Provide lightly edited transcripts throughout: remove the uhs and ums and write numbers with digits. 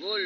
Gol.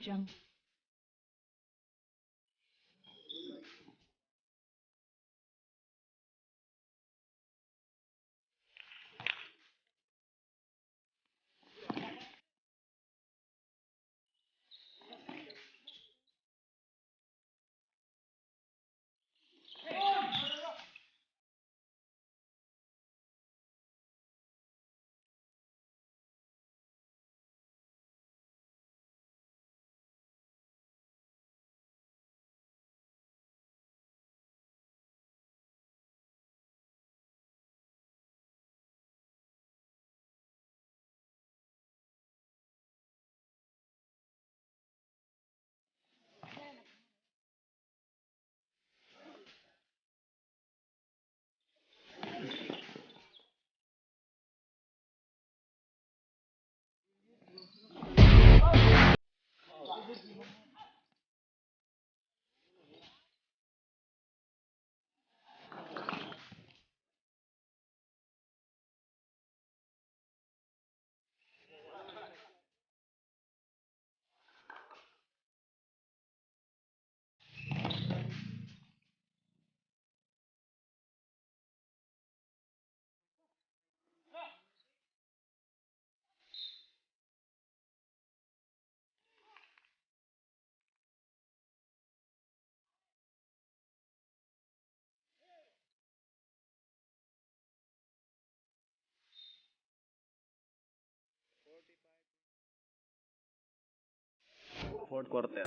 Jump. Fourth quarter.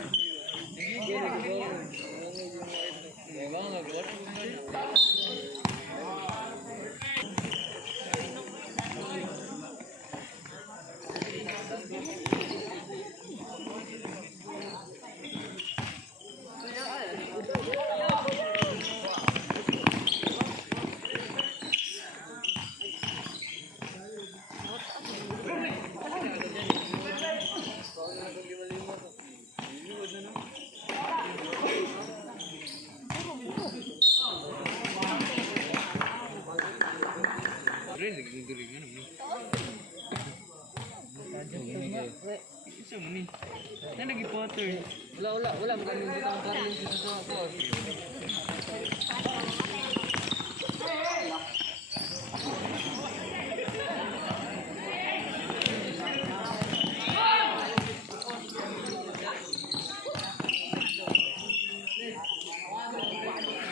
Wala mo kami dito ang karin sa ko.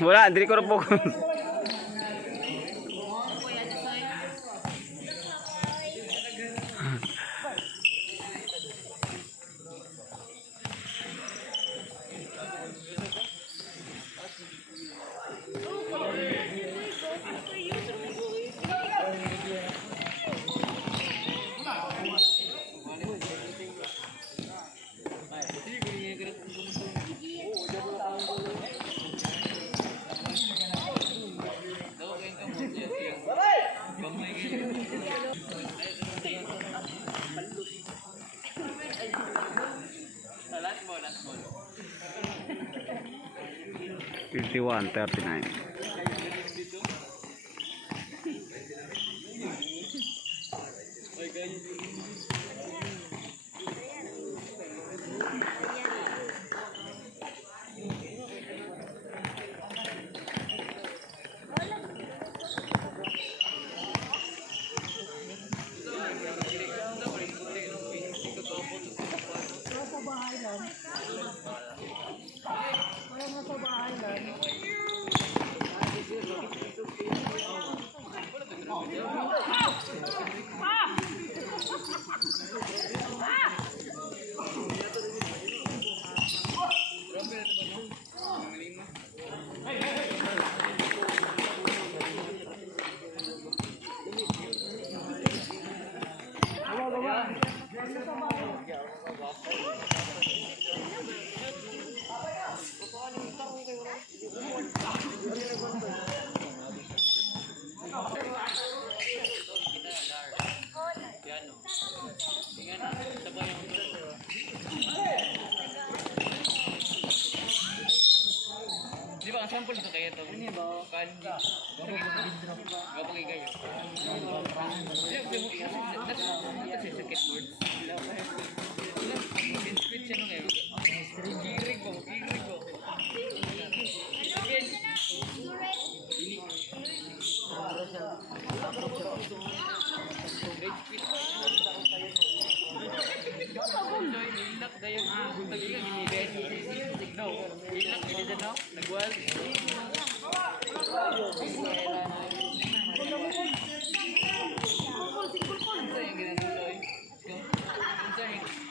Wala, diri ko rin po. Last ball. 51-39. Wala mo sa bahay lang. niya itong kanji. Gapag kayo. Kasi sakit board. Inscript siya nung ngayon. Kirig ko. Hilak dayon tagigan gini deh. No, hilak ini dyan no. Nagwal.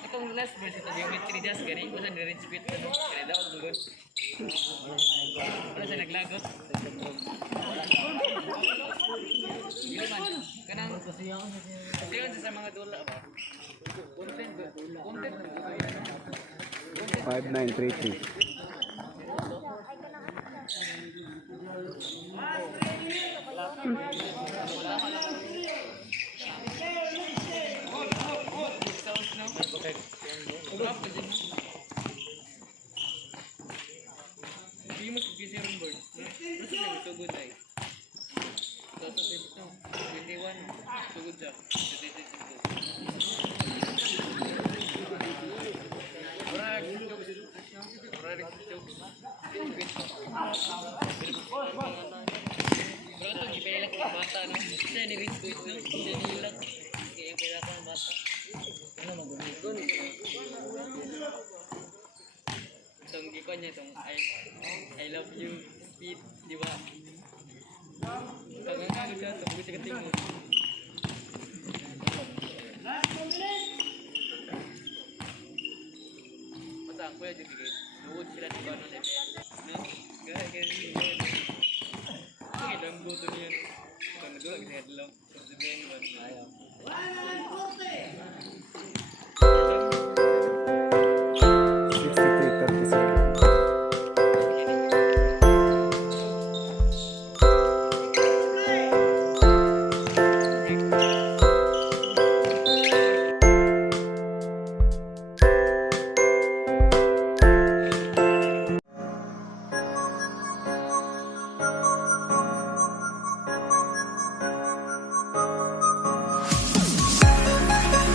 Itong last verse ito, geometry just gani, kung saan nire spit ano, kaya daw dulod. Wala siya naglagot. Hindi man, kanang pasiyon sa mga dula ba? Content. 5933. Sounds no? Drop ka dyan. Hindi mo busy rin board. Nasa siya, sugod ay. 21, sugod siya. Bro, ito gipilak ng bata, no? Siya ni-rinse ko ito, siya nilak. Kaya yung pilak ng bata. Ano mag-umigon? Itong gikon niya, itong I love you, speed, di ba? Kagagagod siya, itong buti kating mo. Basta ang kuya dyan, nuod sila di ba, no? Kaya sige, lang buto niya. Kung nagulog, sige lang. Sabihin mo. Ayaw.